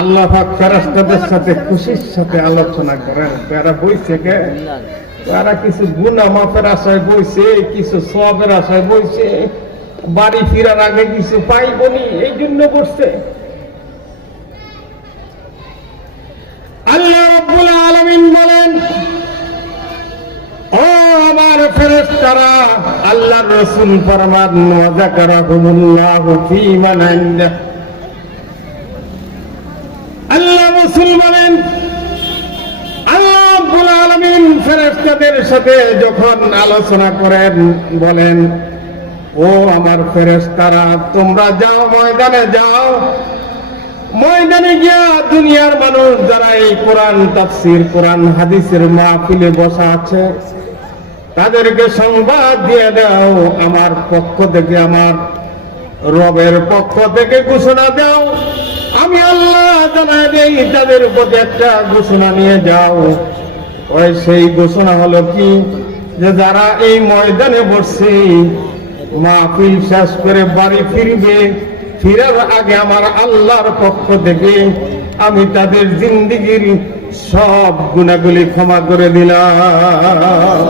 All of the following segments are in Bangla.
আল্লাহ পাক সাথে, খুশির সাথে আলোচনা করেন। তারা বইছে কে তারা কিছু মাপের আশায় বইছে, কিছু সবের আশায় বইছে, বাড়ি ফিরার আগে কিছু পাইবনি, এই জন্য বসছে। আল্লাহ রব্বুল বলেন, ও আমার ফেরেশতারা, আল্লাহর রাসূল ফরমান ওয়াজাকারাকুমুল্লাহু ফী মান রাসূল বলেন আলামিন সাথে যখন আলোচনা করেন, বলেন, ও আমার ফেরেশতারা, তোমরা যাও, ময়দানে যাও। ময়দানে দুনিয়ার মানুষ যারা এই কোরআন হাদিসের মাহফিলে বসা আছে, তাদেরকে সংবাদ দিয়ে দাও, আমার পক্ষ থেকে, আমার রবের পক্ষ থেকে ঘোষণা দাও। আমি আল্লাহ জানা দেই তাদের প্রতি একটা ঘোষণা নিয়ে যাও। ওই সেই ঘোষণা হলো কি? যে যারা এই ময়দানে বসছে মাহফিল শেষ করে বাড়ি ফিরবে, ফিরার আগে আমার আল্লাহর পক্ষ থেকে আমি তাদের জিন্দিগির সব গুণাগুলি ক্ষমা করে দিলাম।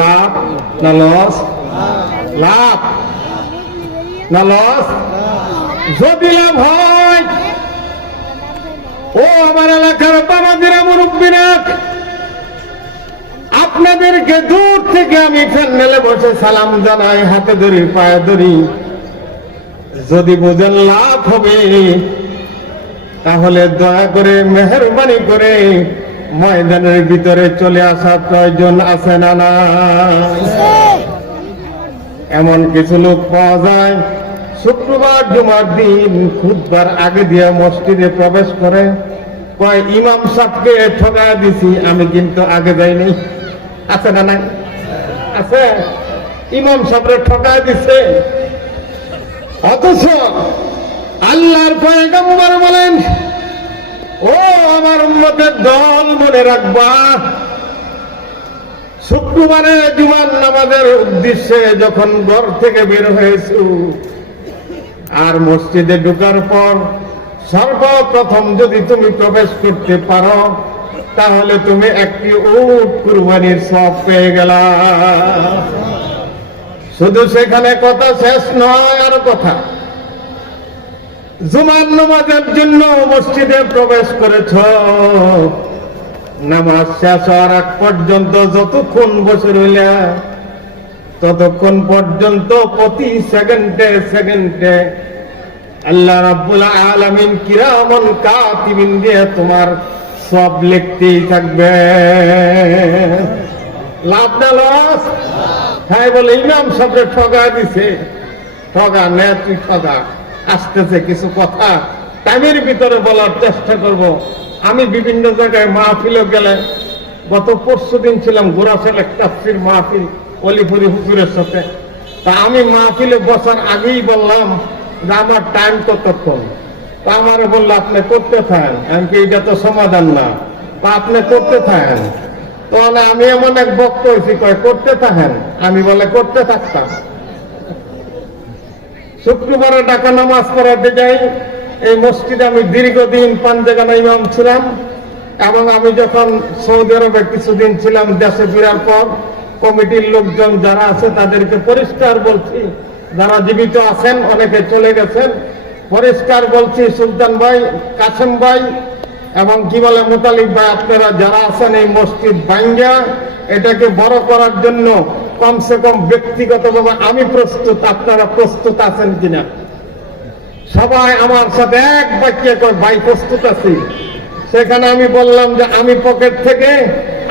লাভ না লস? লাভ না লস? যদি লাভ হয় ও আমার এলাকার বাবাদের মুরব্বীরা আপনাদেরকে দূর থেকে আমি ফ্যান্ডেলে বসে সালাম জানাই হাতে ধরি পায়ে ধরি। যদি বোঝেন লাভ হবে তাহলে দয়া করে মেহরবানি করে ময়দানের ভিতরে চলে আসা প্রয়োজন আছে না না এমন কিছু লোক পাওয়া যায় শুক্রবার জুমার দিন খুদবার আগে দিয়ে মসজিদে প্রবেশ করে, কয়, ইমাম সাহকে ঠকা দিছি, আমি কিন্তু আগে যাইনি। আছে না নাই? আছে? ইমাম সাহেবরে ঠকা দিছে। অথচ আল্লাহর পয়গম্বর বলেন, ও আমার উম্মতের দল, মনে রাখবা, শুক্রবারে জুমার নামাজের উদ্দেশ্যে যখন ঘর থেকে বের হয়েছু আর মসজিদে ঢুকার পর সর্বপ্রথম যদি তুমি প্রবেশ করতে পারো, তাহলে তুমি একটি উট কুরবানির সব পেয়ে গেলা। শুধু সেখানে কথা শেষ নয়, আর কথা। জুমার নামাজের জন্য মসজিদে প্রবেশ করেছ। নামাজ শেষ হওয়ার পর্যন্ত যতক্ষণ বসে রইলা ততক্ষণ পর্যন্ত প্রতি সেকেন্ডে সেকেন্ডে আল্লাহ রাব্বুল আলামিন কিরামন কাতিবিন দিয়ে তোমার সব লিখতেই থাকবে। লাভ না লস? হ্যাঁ বলে ইমাম ঠগা দিছে। ঠগা নে, তুই ঠগা। আসতেছে কিছু কথা। টাইমের ভিতরে বলার চেষ্টা করব। আমি বিভিন্ন জায়গায় মাহফিলে গেলে গত পরশু দিন ছিলাম গোরাসেল একটা মাহফিল। অলিপুরি হুজুরের সাথে। তা আমি মাহফিলে বসার আগেই বললাম, যে আমার টাইম কতক্ষণ? তা আমার বলল, আপনি করতে থাকেন। আমি এটা তো সমাধান না। তা আপনি করতে থাকেন। তাহলে আমি এমন এক বক্ত হয়েছি, কয়, করতে থাকেন? আমি বলে, করতে থাকতাম। শুক্রবারে ডাকা নামাজ পড়াতে যাই এই মসজিদে আমি দীর্ঘদিন পাঞ্জাগানা ইমাম ছিলাম এবং আমি যখন সৌদি আরবে কিছুদিন ছিলাম, দেশে ফেরার পর কমিটির লোকজন যারা আছে তাদেরকে পরিষ্কার বলছি, যারা জীবিত আছেন, অনেকে চলে গেছেন। পরিষ্কার বলছি, সুলতান ভাই, কাসেম ভাই, এবং কি বলে মোতালিক ভাই, আপনারা যারা আছেন এই মসজিদ বাঙ্গা এটাকে বড় করার জন্য কমসে কম ব্যক্তিগতভাবে আমি প্রস্তুত, আপনারা প্রস্তুত আছেন কিনা? সবাই আমার সাথে এক বাক্যে ভাই, প্রস্তুত আছি। সেখানে আমি বললাম যে, আমি পকেট থেকে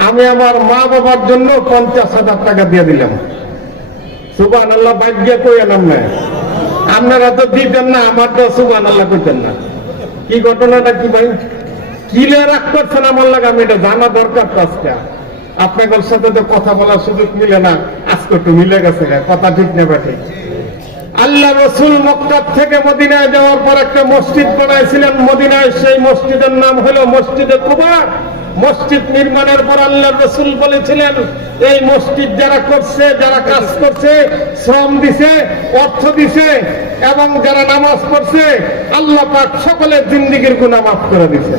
আমি আমার মা বাবার জন্য পঞ্চাশ হাজার টাকা দিয়ে দিলাম। সুবান আল্লাহ ভাগ্য কই না। আপনারা তো দিতেন না, আমার তো সুবান আল্লাহ কইতেন না। কি ঘটনাটা কি ভাই? কিলে রাগ করছেন আমার লাগে, আমি এটা জানা দরকার তো আজকে। আপনাদের সাথে তো কথা বলার সুযোগ মিলে না, আজকে একটু মিলে গেছে, কথা ঠিক নেবে ঠিক আল্লাহ রসুল মক্কার থেকে মদিনায় যাওয়ার পর একটা মসজিদ বানাইছিলেন। মদিনায় সেই মসজিদের নাম হলো মসজিদে কুবা। মসজিদ নির্মাণের পর আল্লাহ রসুল বলেছিলেন, এই মসজিদ যারা করছে, যারা কাজ করছে, শ্রম দিছে, অর্থ দিছে, এবং যারা নামাজ পড়ছে, আল্লাহ পাক সকলের জিন্দিগির গুণা মাফ করে দিছে।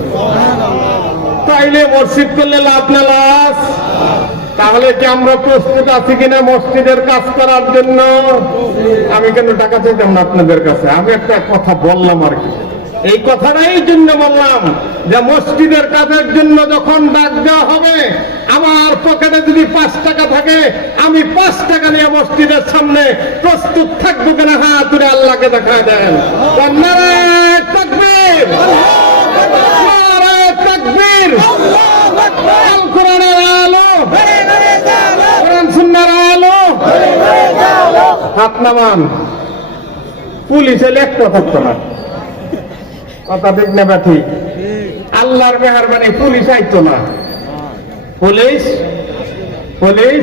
তাইলে মসজিদ করলে লাভ না লাভ? তাহলে কি আমরা প্রস্তুত আছি কিনা মসজিদের কাজ করার জন্য? আমি কেন টাকা চাইতাম না আপনাদের কাছে? আমি একটা কথা বললাম আর কি। এই কথাটাই জন্য বললাম যে মসজিদের কাজের জন্য যখন ডাক দেওয়া হবে, আমার পকেটে যদি পাঁচ টাকা থাকে, আমি পাঁচ টাকা নিয়ে মসজিদের সামনে প্রস্তুত থাকব কিনা হ্যাঁ তুলে আল্লাহকে দেখা দেন। তাকবীর। তাকবীর। আল সুন্নার আলো। হাত নামান। পুলিশে লেখতে থাকতো না। কথা ঠিক না বা ঠিক আল্লাহর মেহরবানি পুলিশ আইতো না। পুলিশ? পুলিশ?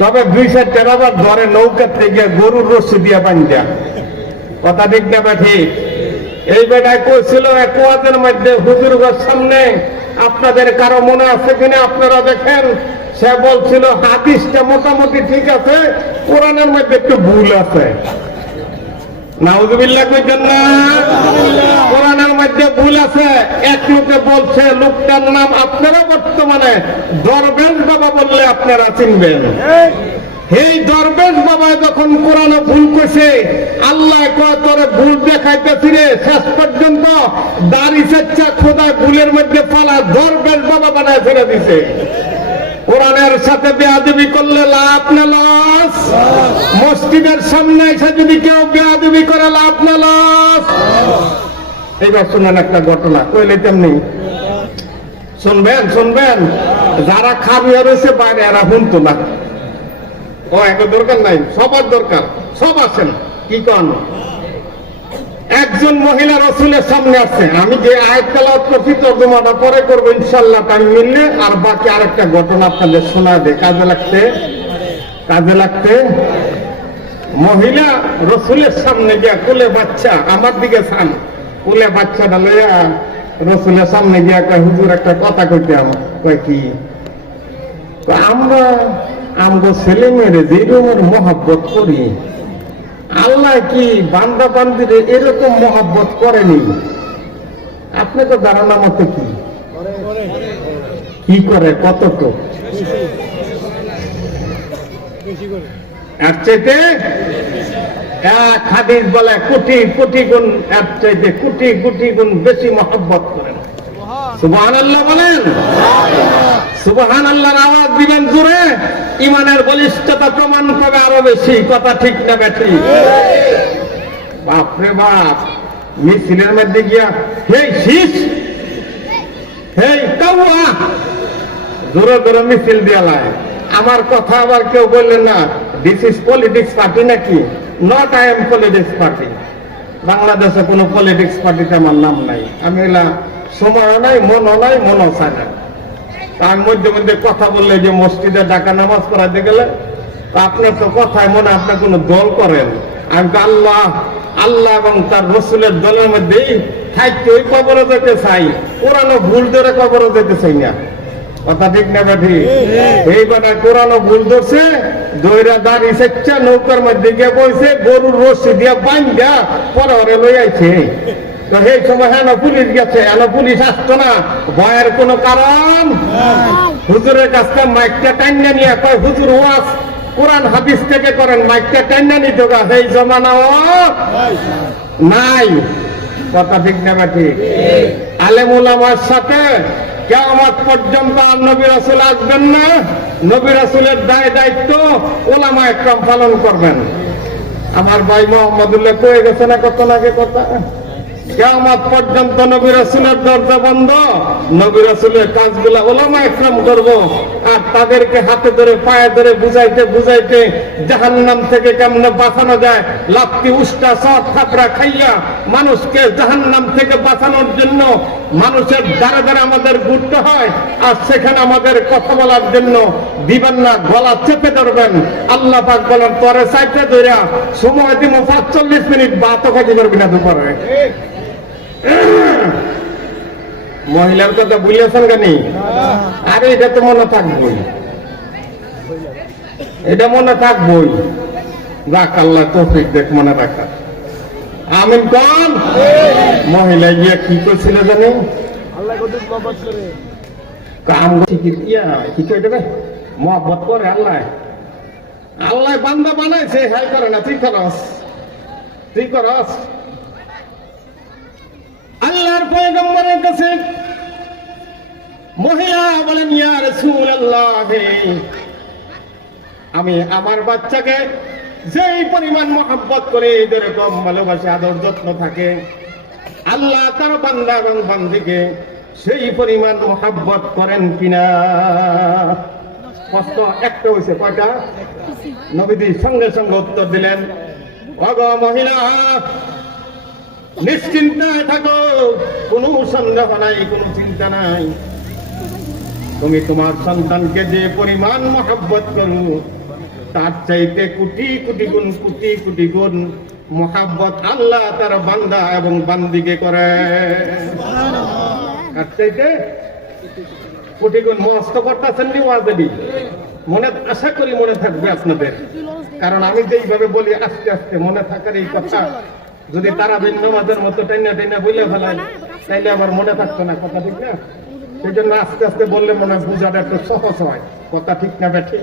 তবে দুই চারটে আবার ধরে নৌকার থেকে গরুর রস্সি দিয়া বান্ধা। কথা ঠিক না বা ঠিক এই বেটায় কইছিল এক ওয়াজের মধ্যে হুজুরগর সামনে আপনাদের কারও মনে আছে কিনা আপনারা দেখেন? সে বলছিল, হাদিসটা মোটামুটি ঠিক আছে, কোরআনের মধ্যে একটু ভুল আছে। ভুল আছে। বলছে, লোকটার নাম আপনারা বর্তমানে দরবেশ বাবা বললে আপনারা চিনবেন। দরবেশ বাবা ভুল আল্লাহ তোরে ভুল দেখাইতেছি রে, শেষ পর্যন্ত দাড়ি সেচ্ছা খোদা ভুলের মধ্যে পালা দরবেশ বাবা বানায় ফেলে দিছে। কোরআনের সাথে বেয়াদবি করলে লাভ না লস। মসজিদের সামনে এসে যদি কেউ বেয়াদবি করে, লাভ না লস। এইবার শুনেন একটা ঘটনা, কইলে তেমনি। শুনবেন শুনবেন? যারা খাবিয়া রয়েছে, বাইরে এরা শুনতো না। ও একটা দরকার নাই, সবার দরকার, সব আছেন কি কন? একজন মহিলা রসুলের সামনে আছে আমি যে আয়াত করছি, তর্জমাটা পরে করব ইনশাল্লাহ টাইম মিললে। আর বাকি আরেকটা ঘটনা আপনাদের শোনা দে কাজে লাগতে কাজে লাগতে। মহিলা রসুলের সামনে গিয়া কোলে বাচ্চা, আমার দিকে সান কোলে বাচ্চাটা লইয়া রসুলের সামনে গিয়া কয়, হুজুর, একটা কথা কইতে আমার। কয়, কি? আমরা আমগো ছেলে মেয়েরে যেরকম মহাব্বত করি আল্লাহ কি বান্দা বান্দিরে এরকম মহাব্বত করেনি? আপনি তো ধারণা মতো কি? কি করে? কতটুকু এর চাইতে এক হাদিস বলে কোটি কোটি গুণ, এর চাইতে কোটি কোটি গুণ বেশি মহব্বত করেন। সুবহান আল্লাহ বলেন? সুবহান আল্লাহর আওয়াজ দিবেন জোরে। ইমানের বলিষ্ঠতা প্রমাণ পাবে আরও বেশি। কথা ঠিক না বেঠি বাপরে বাপ মিছিলের মধ্যে গিয়া, হেই শীষ! হেই কাউয়া! জোরে জোরে মিছিল দিয়ালায় আমার কথা আবার কেউ বললেন না দিস ইজ পলিটিক্স পার্টি নাকি? Not I am politics party বাংলাদেশে কোনো পলিটিক্স পার্টিতে আমার নাম নাই। আমি এলা সময়ও নাই মনও নাই মনও চাই না। তার মধ্যে মধ্যে কথা বললে যে মসজিদে ডাকা নামাজ পড়াতে গেলে আপনার তো কথায় মনে হয় আপনার কোনো দল করেন। আমি তো আল্লাহ আল্লাহ এবং তার রসুলের দলের মধ্যেই থাকতে ওই কবরে যেতে চাই। কোরআনও ভুল ধরে কবরে যেতে চাই না। কথা ঠিক না বেঠি এই বেটা কোরআনও ভুল ধরছে দইরা দাঁড়ি সেচ্ছা নৌকার মধ্যে গিয়ে বইছে গরুর রশি দিয়া বাইন্দা পরে ওরে লই আইছে তো সেই সময় হ্যাঁ পুলিশ গেছে। হ্যাঁ পুলিশ আসতো না। ভয়ের কোনো কারণ? হুজুরের কাছ মাইকটা টাইনা নিয়ে কয়, হুজুর, ওয়াজ কোরআন, হাদিস থেকে করেন, মাইকটা টাইনা নিতে সেই জমানাও নাই। কথা ঠিক না বা ঠিক? আলেমুল আমার সাথে কেমন পর্যন্ত আর নবী রাসুল আসবেন না। নবী রাসুলের দায় দায়িত্ব ওলামা একরম পালন করবেন। আমার ভাই মোহাম্মদুল্লাহ কয়ে গেছে না কত আগে কথা? কেমন পর্যন্ত নবী রাসুলের দরজা বন্ধ। নবী রাসুলের কাজগুলা ওলামা একরম করব। আর তাদেরকে হাতে ধরে, পায়ে ধরে বুঝাইতে বুঝাইতে জাহান্নাম থেকে কেমনে বাঁচানো যায়? লাত্তি উষ্টা সব থাপড়া খাইয়া মানুষকে জাহান্নাম থেকে বাঁচানোর জন্য মানুষের দ্বারা দ্বারা আমাদের ঘুরতে হয়। আর সেখানে আমাদের কথা বলার জন্য দিবেন না গলা চেপে ধরবেন। আল্লাহ পাক বলেন, পরে সাইডে ধরিয়া সময় দিব পাঁচচল্লিশ মিনিট বাতও খাইতে পারবি না দুপুরে? মহিলার কথা বুঝেছেন কেন আরে এটা তো মনে থাকবই এটা মনে থাকবই। যাক আল্লাহ তৌফিক দেখ মনে রাখা। আমিন কন? মহিলা গিয়া কি করছিল জানি? কাম কি ইয়া কি কই দেবে? মহব্বত করে আল্লাহ। আল্লাহ বান্দা বানাইছে হাই করে না তুই করস। তুই করস। আল্লাহর পয়গম্বরের কাছে মহিলা বলেন, ইয়া রাসূলুল্লাহ, আমি আমার বাচ্চাকে যেই পরিমাণ মহব্বত করে যেরকম ভালোবাসে, আদর যত্ন থাকে। আল্লাহ তার বান্দা এবং বান্দিকে সেই পরিমাণ মহাব্বত করেন কিনা? কষ্ট একটা হয়েছে কয়টা? নবীদি সঙ্গে সঙ্গে উত্তর দিলেন অগ মহিলা নিশ্চিন্তায় থাকো। কোনো সন্দেহ নাই কোনো চিন্তা নাই। তুমি তোমার সন্তানকে যে পরিমাণ মহাব্বত করো, তার চাইতে কোটি কোটি গুণ, কোটি কোটি গুণ মহাব্বত আল্লাহ তার বান্দা এবং বান্দিকে করে। তার চাইতে কোটি গুণ মস্ত করতেছেন নি ওয়াজেবি মনে, আশা করি মনে থাকবে আপনাদের। কারণ আমি যেইভাবে বলি, আস্তে আস্তে মনে থাকার এই কথা যদি তারা ভিন্ন মাঝের মতো টেনা টেনা বলে ফেলায় তাইলে আমার মনে থাকতো না কথা ঠিক না? সেই জন্য আস্তে আস্তে বললে মনে হয় বোঝাটা একটু সহজ হয় কথা ঠিক না বেঠিক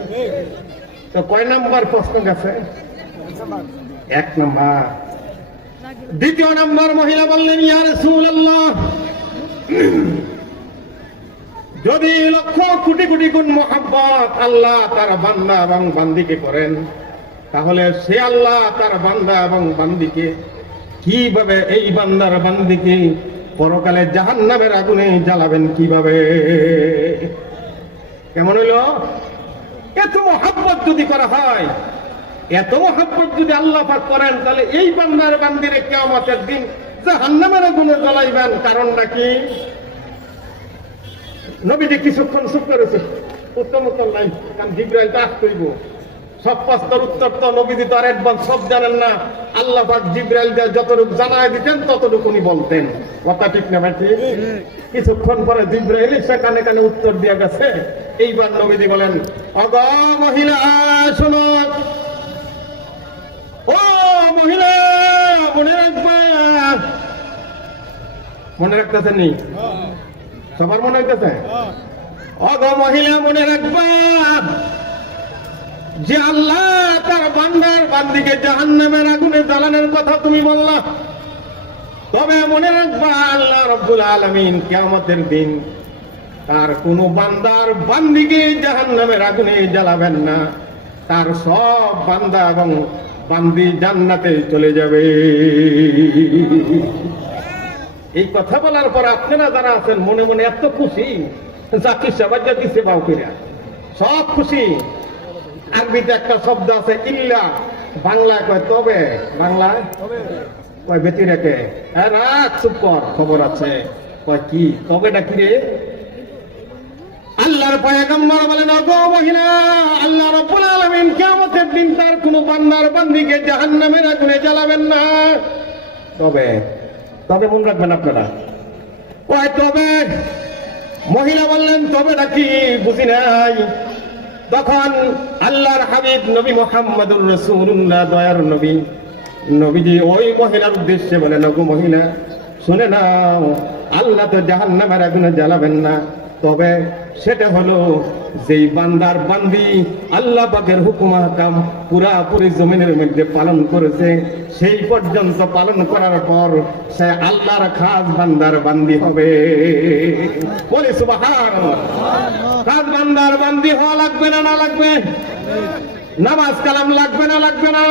তো কয় নাম্বার প্রশ্ন গেছে? এক নাম্বার। দ্বিতীয় নাম্বার মহিলা বললেন ইয়া রাসূলুল্লাহ যদি লক্ষ কোটি কোটি গুণ মোহাব্বত আল্লাহ তার বান্দা এবং বান্দিকে করেন তাহলে সে আল্লাহ তার বান্দা এবং বান্দিকে কীভাবে এই বান্দার বান্দিকে পরকালে জাহান্নামের আগুনে জ্বালাবেন কীভাবে? কেমন হইল? এত মহাব্বত যদি করা হয়, এত মহাব্বত যদি আল্লাহ পাক করেন, তাহলে এই বান্দার বান্দিরে কেয়ামতের দিন জাহান্নামের আগুনে জ্বালাইবেন কারণটা কি? নবীজি কিছুক্ষণ চুপ করেছে। উত্তম উত্তর নাই, কারণ জিব্রাইল তো আস সব প্রশ্নের উত্তর তো নবীজি তো আর অ্যাডভান্স সব জানেন না। আল্লাহ পাক জিব্রাইল দিয়ে যতটুকু জানায় দিতেন ততটুকু উনি বলতেন। কথা ঠিক না ভাই? কিছুক্ষণ পরে জিব্রাইল সে কানে কানে উত্তর দিয়ে গেছে? এইবার নবীজি বলেন অগ মহিলা শোনো। ও মহিলা মনে রাখবা। মনে রাখতেছেন নি? সবার মনে হইতেছে? অগ মহিলা মনে রাখবা। যে আল্লাহ তার বান্দার বান্দিকে জাহান্নামের আগুনে জ্বালানোর কথা তুমি বললা। তবে মনে রাখবা, আল্লাহ রব্বুল আলামিন কিয়ামতের দিন তার কোন বান্দার বান্দিকে জাহান্নামের আগুনে জ্বালাবেন না। তার সব বান্দা এবং বান্দি জান্নাতে চলে যাবে। এই কথা বলার পর আপনারা যারা আছেন, মনে মনে এত খুশি জাতি সেবার জাতি সেবাও করে সব খুশি। আরবিতে একটা শব্দ আছে, ইল্লা। বাংলায় কয়, তবে? বাংলায় কয় বেতি রেখে। হ্যাঁ রাখ, চুপ কর, খবর আছে। কয়, কি? তবেটা কি রে? আল্লাহর পয়গম্বর বলেন অগো মহিলা, আল্লাহ রাব্বুল আলামিন কিয়ামতের দিন তার কোন বান্দার বান্দিকে জাহান্নামের আগুনে জ্বালাবেন না। তবে? তবে মনে রাখবেন আপনারা। কয়, তবে? মহিলা বললেন তবে নাকি বুঝি নাই। তখন আল্লাহর হাবিব নবী মোহাম্মদুর রসুল্লাহ দয়ার নবী। নবীজি ওই মহিলার উদ্দেশ্যে বলেন গো মহিলা, শুনে নাও, আল্লাহ তো জাহান্নামের আগুনে জ্বালাবেন না। তবে সেটা হলো যেই বান্দার বান্দি আল্লাহ পাকের হুকুম হাকাম পুরাপুরি জমিনের মধ্যে পালন করেছে, সেই পর্যন্ত পালন করার পর সে আল্লাহর খাস বান্দার বান্দি হবে। বলে সুবাহান খাস বান্দার বান্দি হওয়া লাগবে না না লাগবে? নামাজ কালাম লাগবে না লাগবে না?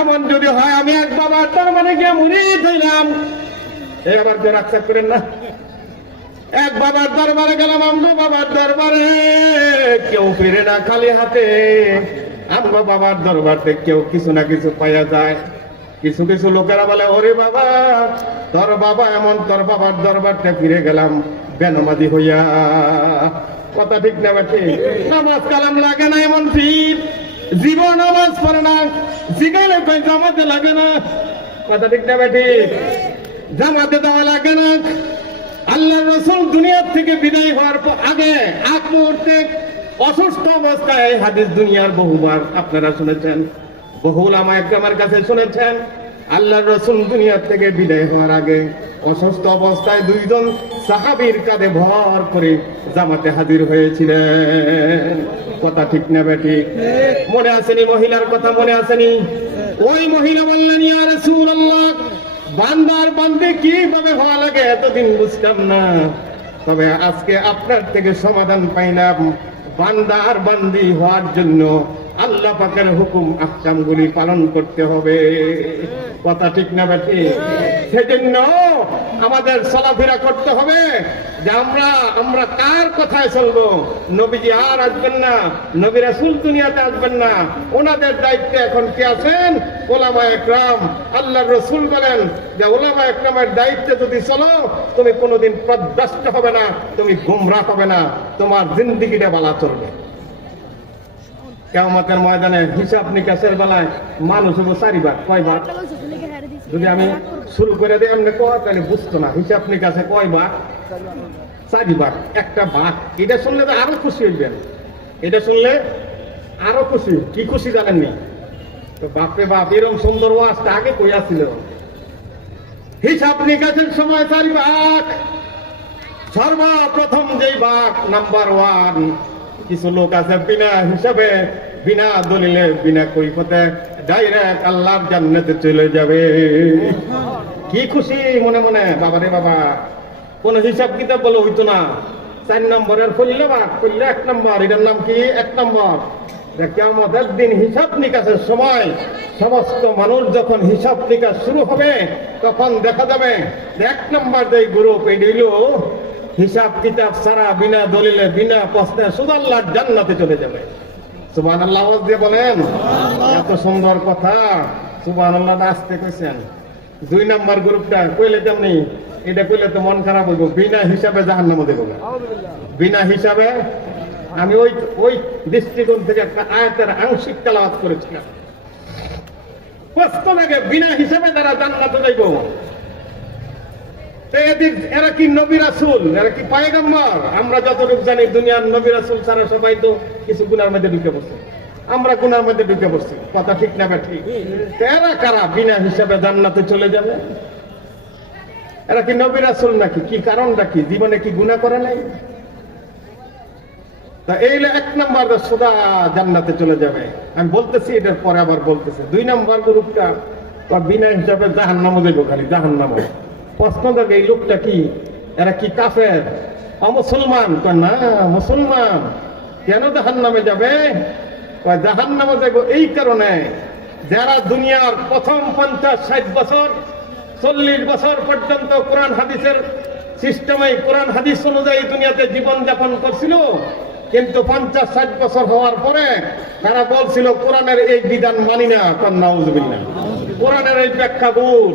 এমন যদি হয়, আমি এক বাবা, তার মানে গিয়ে মুড়ি দিলাম এই আবার যে রাক্ষা করেন না। এক বাবার দরবারে গেলাম আমরা বাবার দরবারে। কেউ ফিরে না খালি হাতে। আমরা বাবার দরবারতে কেউ কিছু না কিছু পাওয়া যায়। কিছু কিছু লোকেরা বলে, ওরে বাবা, তোর বাবা এমন, তোর বাবার দরবারটা ফিরে গেলাম বেনমাদি হইয়া। কথা ঠিক না বেঠে নামাজ কালাম লাগে না এমন ফির জীবন নামাজ পড়ে না, জিগালে কই জামাতে লাগে না? কথা ঠিক না বেঠে জামাতে দেওয়া লাগে না। আল্লাহ রসুল দুনিয়ার থেকে বিদায় হওয়ার আগে আগ মুহূর্তে অসুস্থ অবস্থায় এই হাদিস দুনিয়ার বহুবার আপনারা শুনেছেন। বহুল আমার কাছে শুনেছেন আল্লাহ রসুল দুনিয়ার থেকে বিদায় হওয়ার আগে অসুস্থ অবস্থায় দুইজন সাহাবীর কাঁধে ভর করে জামাতে হাজির হয়েছিলেন। কথা ঠিক না বেটি মনে আসেনি মহিলার কথা, মনে আসেনি? ওই মহিলা বললেন, ইয়া রাসূলুল্লাহ বান্দার বান্দে কীভাবে হওয়া লাগে এতদিন বুঝতাম না। তবে আজকে আপনার থেকে সমাধান পাইলাম বান্দার বান্দি হওয়ার জন্য। আল্লাহ পাকের হুকুম আহকামগুলি পালন করতে হবে। কথা ঠিক না বেঠি সেজন্য আমাদের চলাফেরা করতে হবে। যে আমরা আমরা কার কথায় চলবো? নবীজি আর আসবেন না, নবী রাসূল দুনিয়াতে আসবেন না। ওনাদের দায়িত্বে এখন কে আছেন? ওলামা একরাম। আল্লাহ রসুল বলেন যে ওলামা একরামের দায়িত্বে যদি চলো, তুমি কোনোদিন প্রদ্রষ্ট হবে না, তুমি গুমরা হবে না, তোমার জিন্দিগিটা বালা চলবে। কেমতের ময়দানে হিসাব নিকাশের বেলায় মানুষ হব চারিবার কয়বার যদি আমি শুরু করে দিই, এমনি কয়, তাহলে বুঝতো না। হিসাব নিকাশে কয়বার চারিবার একটা বাঘ এটা শুনলে তো আরও খুশি হইবেন। এটা শুনলে আরও খুশি। কি খুশি জানেননি তো বাপরে বাপ এরকম সুন্দর ওয়াজটা আগে কইয়া ছিল হিসাব নিকাশের সময় চারি বাঘ সর্বপ্রথম যেই বাঘ নাম্বার ওয়ান। কিছু লোক আছে বিনা হিসাবে, বিনা দলিলে, বিনা কৈফতে ডাইরেক্ট আল্লাহর জান্নাতে চলে যাবে। কি খুশি মনে মনে, বাবারে বাবা। কোন হিসাব কিতাব বলে হইতো না। চার নম্বরের ফুললে বা ফুললে এক নম্বর। এটার নাম কি? এক নম্বর। কেমন একদিন হিসাব নিকাশের সময় সমস্ত মানুষ যখন হিসাব নিকাশ শুরু হবে, তখন দেখা যাবে এক নম্বর যে গ্রুপ দিল হিসাব কিতাব সারা বিনা দলিলে বিনা প্রশ্নে আল্লাহর জান্নাতে চলে যাবে। সুবান আল্লাহ দিয়ে বলেন এত সুন্দর কথা সুবান আল্লাহ আসতে কইছেন। দুই নাম্বার গ্রুপটা কইলে তেমনি এটা কইলে তো মন খারাপ হইব বিনা হিসাবে জাহান নামে দেবো বিনা হিসাবে আমি ওই ওই দৃষ্টিকোণ থেকে একটা আয়াতের আংশিক তেলাওয়াত করেছিলাম। লাগে বিনা হিসাবে তারা জান্নাতে যাইব এরা কি এরা কি পায়গাম্বর? আমরা যতটুকু জানি, দুনিয়ার ছাড়া সবাই তো কিছু গুনার মধ্যে ঢুকে আমরা গুনার মধ্যে ঢুকে কথা ঠিক না ঠিক? এরা কারা? বিনা হিসাবে জান্নাতে চলে যাবে? এরা কি নাকি? কি কারণটা কি? জীবনে কি গুনাহ করে নাই? তা এই এক নাম্বার সোজা জান্নাতে চলে যাবে। আমি বলতেছি, এটার পরে আবার বলতেছি। দুই নাম্বার গ্রুপটা বিনা হিসাবে জাহান নামও দেবো খালি জাহান নামও প্রশ্ন থাকে এই লোকটা কি? এরা কি কাফের? অমুসলমান না, মুসলমান। কেন জাহান নামে যাবে? জাহান নামে যাব এই কারণে যারা দুনিয়ার প্রথম পঞ্চাশ ষাট বছর, চল্লিশ বছর পর্যন্ত কোরআন হাদিসের সিস্টেমে কোরআন হাদিস অনুযায়ী দুনিয়াতে জীবন যাপন করছিল, কিন্তু পঞ্চাশ ষাট বছর হওয়ার পরে তারা বলছিল, কোরআনের এই বিধান মানি না। কন্যাউজবিল্লা কোরআনের এই ব্যাখ্যা ভুল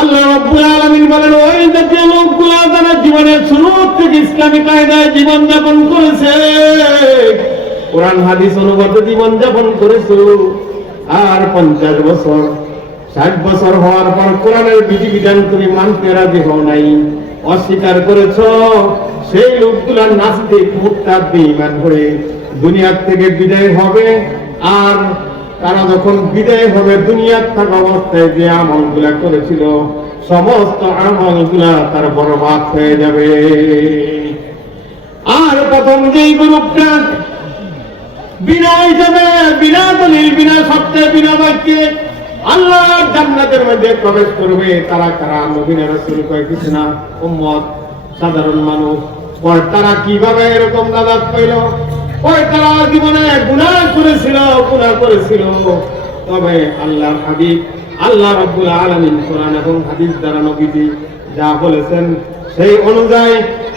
আল্লাহ বলেন, ওই জীবনের জীবন যাপন করেছে হাদিস জীবন যাপন করেছে, আর বছর, ষাট বছর হওয়ার পর তুমি রাজি হও নাই, অস্বীকার করেছ, সেই লোকগুলা নাস্তিক, মুক্তার, বেঈমান দুনিয়ার থেকে বিদায় হবে, আর তারা যখন বিদায় হবে, দুনিয়ার থাকা অবস্থায় যে আমলগুলা করেছিল, সমস্ত আমলগুলা তার বরবাদ হয়ে যাবে। আর প্রথম যেই গ্রুপটা বিনা হিসাবে বিনা দলিল, বিনা সত্যে, বিনা বাক্যে আল্লাহর জান্নাতের মধ্যে প্রবেশ করবে। তারা কারা? নবীনা রাসূল কয় কিছু না। উম্মত, সাধারণ মানুষ। তারা কীভাবে এরকম নাজাত পাইল? ওই তারা জীবনে গুনাহ করেছিল গুনাহ করেছিল। তবে আল্লাহর হাবিব, আল্লাহ রাব্বুল আলামিন কোরআন এবং হাদিস দ্বারা নবীজি যা বলেছেন, সেই অনুযায়ী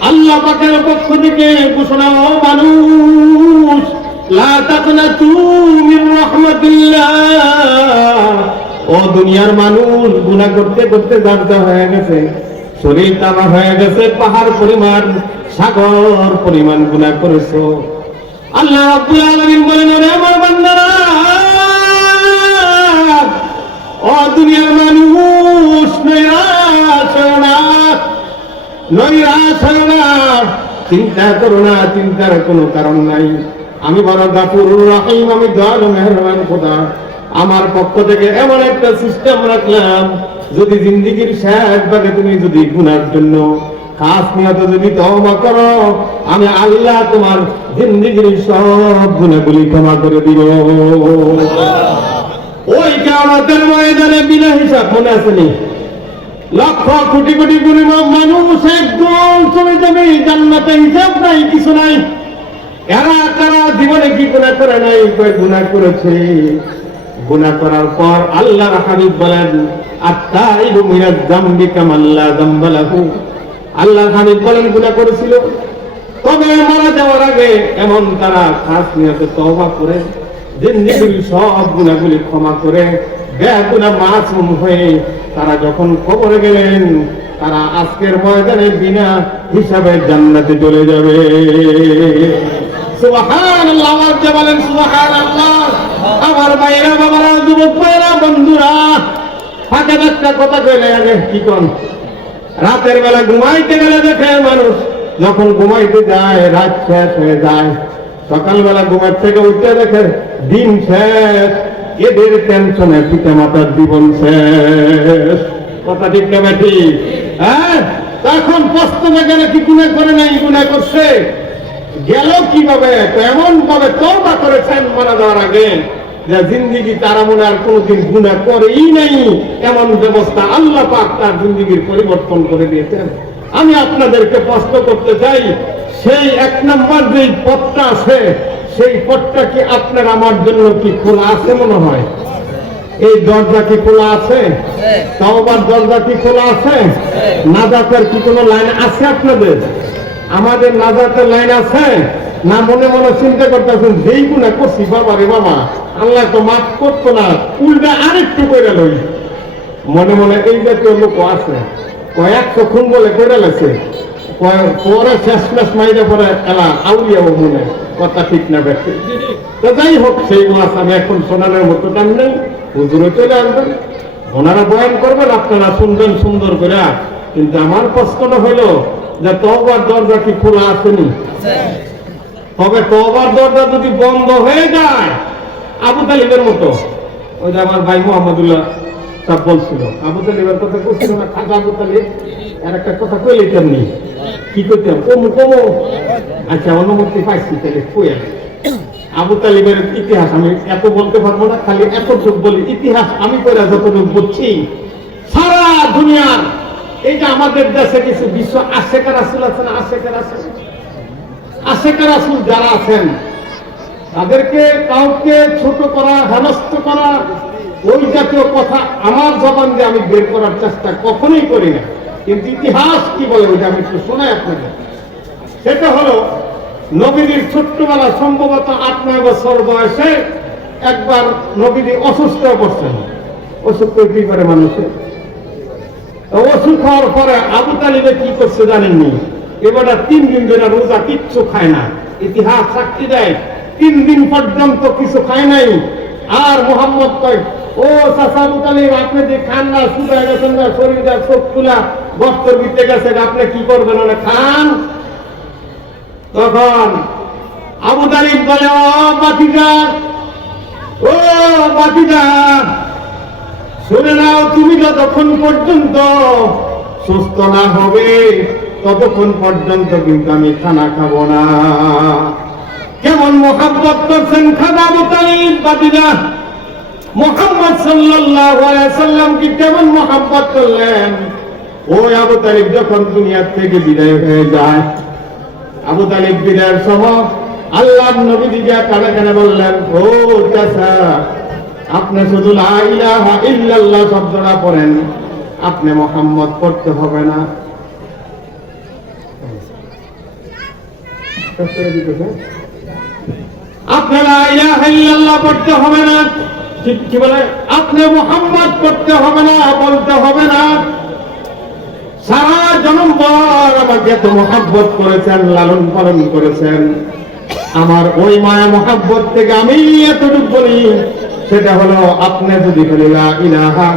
আল্লাহ পাকের পক্ষ থেকে ঘোষণা, ও মানুষ, লা তাকনাতু মির রাহমাতিল্লাহ। ও দুনিয়ার মানুষ, গুনাহ করতে করতে দর্দ হয়ে গেছে, শরীর টানা হয়ে গেছে, পাহাড় পরিমাণ, সাগর পরিমাণ গুনাহ করেছ। আল্লাহ রাব্বুল আলামিন বলেন, ওরে আমার বান্দারা, ও দুনিয়ার মানুষ চিন্তা করো না, চিন্তার কোনো কারণ নাই। আমি বড় গাফুর রাহিম, আমি দয়ালু মেহরবান খোদা। আমার পক্ষ থেকে এমন একটা সিস্টেম রাখলাম, যদি জিন্দিগির শেষ ভাগে তুমি যদি গুনার জন্য খাস নিয়ত যদি তওবা করো আমি আল্লাহ তোমার জিন্দিগির সব গুণাগুলি ক্ষমা করে দিব। ওই কেমতের ময়দানে বিনা হিসাব মনে আসেনি লক্ষ কোটি কোটি পরিমাণ মানুষ একদম চলে যাবে জান্নাতে হিসাব নাই কিছু নাই। এরা তারা জীবনে কি গুণা করে নাই? কয় গুণা করেছে। গুণা করার পর আল্লাহ হাবিব বলেন আত্মাইবু মিনাজ জামবি কামাল্লা জামবালাহু। আল্লাহ হাবিব বলেন গুণা করেছিল। তবে মারা যাওয়ার আগে এমন তারা খাস নিয়তে তওবা করে জিন্দিগির সব গুণাগুলি ক্ষমা করে বেগুনা মাসুম হয়ে তারা যখন কবরে গেলেন, তারা আজকের ময়দানে বিনা হিসাবে জান্নাতে চলে যাবে। আমার ভাইরা বাবারা, যুবক বন্ধুরা ফাঁকে একটা কথা কইলে আগে কি কোন? রাতের বেলা ঘুমাইতে গেলে দেখে মানুষ, যখন ঘুমাইতে যায়, রাত শেষ হয়ে যায়। সকালবেলা ঘুমের থেকে উঠে দেখে দিন শেষ, এদের টেনশনে পিতা মাতার জীবন শেষ। কথা ঠিক না ঠিক? হ্যাঁ? তখন প্রশ্ন গেল কি গুণা করে নাই গুণা করছে? গেল কীভাবে? এমন ভাবে তওবা করেছেন মারা যাওয়ার আগে। যে জিন্দিগি তারা মনে আর কোনোদিন গুণা করেই নাই। এমন ব্যবস্থা আল্লাহ পাক তার জিন্দিগির পরিবর্তন করে দিয়েছেন। আমি আপনাদেরকে প্রশ্ন করতে চাই, সেই এক নম্বর যে পথটা আছে, সেই পথটা কি আপনার আমার জন্য কি খোলা আছে মনে হয়? এই দরজা কি খোলা আছে? তাওবার দরজা কি খোলা আছে? নাজাতের কি কোনো লাইন আছে আপনাদের? আমাদের নাজাতের লাইন আছে? না মনে মনে চিন্তা করতেছেন, যেই গুণা করছি, বাবা রে বাবা, আল্লাহ তো মাফ করতো না, উল্টা আরেকটু করে লই। মনে মনে এই জাতীয় লোক আছে কয়েকশো খুন বলে করে লেছে পরে শেষ মেশ মাইরে পরে এলা আউলিয়াও মনে। কথা ঠিক না ব্যক্তি তো যাই হোক, সেই মাছ আমি এখন শোনানোর মতো টান নেই হুজুরে চলে আসবেন। ওনারা বয়ান করবেন, আপনারা শুনবেন সুন্দর করে। কিন্তু আমার প্রশ্নটা হলো যে তবার দরজা কি খোলা আসেনি তবে তবার দরজা যদি বন্ধ হয়ে যায়, আবু তালিবের মতো। ওই যে আমার ভাই মোহাম্মদুল্লাহ সব বলছিল, আবু তালিবের কথা বলছিল না, খাজা আবু তালিব, আর একটা কথা কইলে তেমনি। কি করতাম কমু কমু। আচ্ছা অনুমতি পাইছি, তাহলে কই আবু তালিবের ইতিহাস আমি এত বলতে পারব না, খালি এতটুকু বলি, ইতিহাস আমি করে যতটুকু বুঝছি, সারা দুনিয়ার, এই যে আমাদের দেশে কিছু বিশ্ব আশেকার আসল আছে না আশেকার আসল আশেকার আসল যারা আছেন, তাদেরকে কাউকে ছোট করা, হেনস্থ করা, ওই জাতীয় কথা আমার জবান দিয়ে আমি বের করার চেষ্টা কখনোই করি না। কিন্তু ইতিহাস কি বলে ওইটা আমি একটু শোনাই আপনাকে সেটা হলো নবীদের ছোট্টবেলা সম্ভবত আট, নয় বছর বয়সে একবার নবীদি অসুস্থ পড়ছেন। অসুখ কি করে মানুষের? তো হওয়ার পরে আবু তালিবে কি করছে জানেননি? এবার তিন দিন ধরে রোজা কিচ্ছু খায় না। ইতিহাস সাক্ষী দেয়, তিন দিন পর্যন্ত কিছু খায় নাই। আর মোহাম্মদ ও আবু তালিব আপনি যে খান না শুকায় গেছেন না শরীরটা চোখ তুলা বস্ত্র দিতে গেছেন, আপনি কি করবেন না খান? তখন আবু তালিব বলে, ও বাতিজা ও বাতিজা শুনে নাও, তুমি যতক্ষণ পর্যন্ত সুস্থ না হবে ততক্ষণ পর্যন্ত কিন্তু আমি খানা খাব না। কেমন মোহাব্বত করছেন খাদা বাদিরা মোহাম্মদ সাল্লাল্লাহু সাল্লাম কি কেমন মোহাব্বত করলেন? ওই আবু তালিব, যখন দুনিয়া থেকে বিদায় হয়ে যায়, আবু তালিব বিদায়ের সময় আল্লাহ নবী দিদিয়া কানে কানে বললেন, ও চাচা, আপনি শুধু ইল্লাল্লাহ শব্দটা পড়েন, আপনি মোহাম্মদ পড়তে হবে না। আপনি লা পড়তে হবে না। কি বলে? আপনি মোহাম্মদ করতে হবে না, বলতে হবে না। সারা আমাকে এত মহাব্বত করেছেন, লালন পালন করেছেন। আমার ওই মায়া মহাব্বত থেকে আমি এতটুকু বলি, সেটা হলো আপনি যদি বলি, লা ইলাহা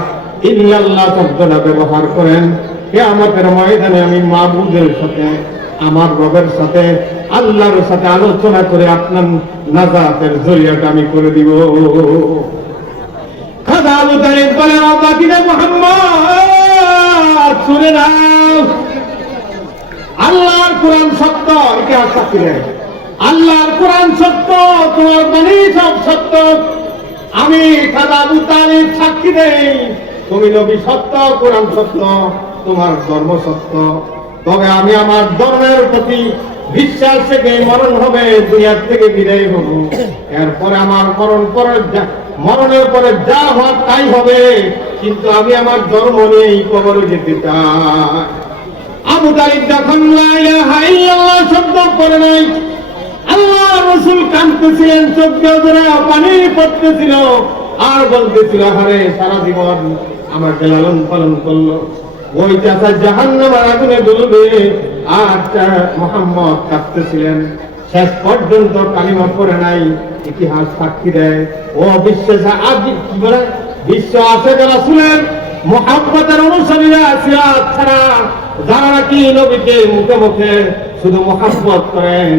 ইল্লাল্লাহ শব্দটা ব্যবহার করেন কে আমাদের ময়দানে আমি মাহবুদের সাথে আমার রবের সাথে, আল্লাহর সাথে আলোচনা করে আপনার নাজাতের জরিয়াটা আমি করে দিব। আল্লাহর সত্য দেয়। আল্লাহর সত্য, তোমার সব সত্য। আমি সাক্ষী দেই। তুমি নবী সত্য, কোরআন সত্য, তোমার ধর্ম সত্য। তবে আমি আমার ধর্মের প্রতি বিশ্বাস থেকে মরণ হবে, দুনিয়ার থেকে বিদায় হব। এরপরে আমার মরণ পরে মরণের পরে যা হওয়ার তাই হবে, কিন্তু আমি আমার ধর্ম নিয়েই কবরে যেতে চাই। আবু তালিব যখন শব্দ করে নাই, আল্লাহ রসুল কাঁদতেছিলেন চোদ্দ ধরে পানি পড়তেছিল, আর বলতেছিল হারে সারা জীবন আমাকে লালন পালন করল। ওই চাষা জাহান নামার আগুনে ডুলবে আর মোহাম্মদ কাঁদতেছিলেন। শেষ পর্যন্ত কালিমা করে নাই, ইতিহাস সাক্ষী দেয়। ও বিশ্বাস আজ কি বলে? বিশ্ব আছে যারা শুনেন মোহাম্মতের অনুসারীরা সিরাত ছাড়া যারা নাকি নবীকে মুখে মুখে শুধু মোহাম্মত করেন,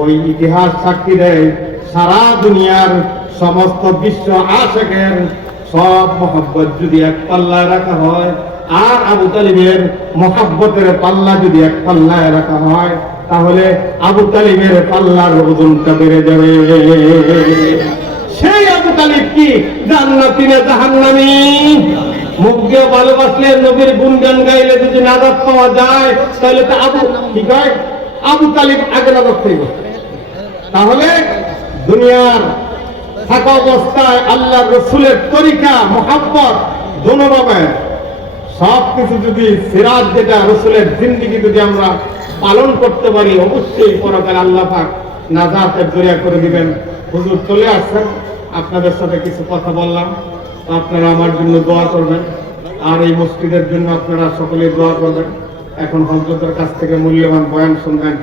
ওই ইতিহাস সাক্ষী দেয়। সারা দুনিয়ার সমস্ত বিশ্ব আশেকের সব মোহাব্বত যদি এক পাল্লায় রাখা হয় আর আবু তালিবের মোহাব্বতের পাল্লা যদি এক পাল্লায় রাখা হয়, তাহলে আবু তালিবের পাল্লার ওজনটা বেড়ে যাবে। সেই আবু তালিব কি? জান্নাতি না জাহান্নামী? মুখ দিয়ে ভালোবাসলে নবীর গুণগান গাইলে যদি নাজাত পাওয়া যায়, তাহলে তো আবু, কি কয়? আবু তালিব আগে নাজাত পাইব তাহলে দুনিয়ার থাকা অবস্থায় আল্লাহ রসুলের তরিকা, মোহাব্বত দোনোভাবে সব কিছু যদি সিরাজ যেটা রসুলের জিন্দিগি যদি আমরা পালন করতে পারি, অবশ্যই পরকাল আল্লাহ পাক নাজাতের জরিয়া করে দিবেন। হুজুর চলে আসছেন। আপনাদের সাথে কিছু কথা বললাম। আপনারা আমার জন্য দোয়া করবেন। আর এই মসজিদের জন্য আপনারা সকলেই দোয়া করবেন। এখন হজরতের কাছ থেকে মূল্যবান বয়ান শুনবেন।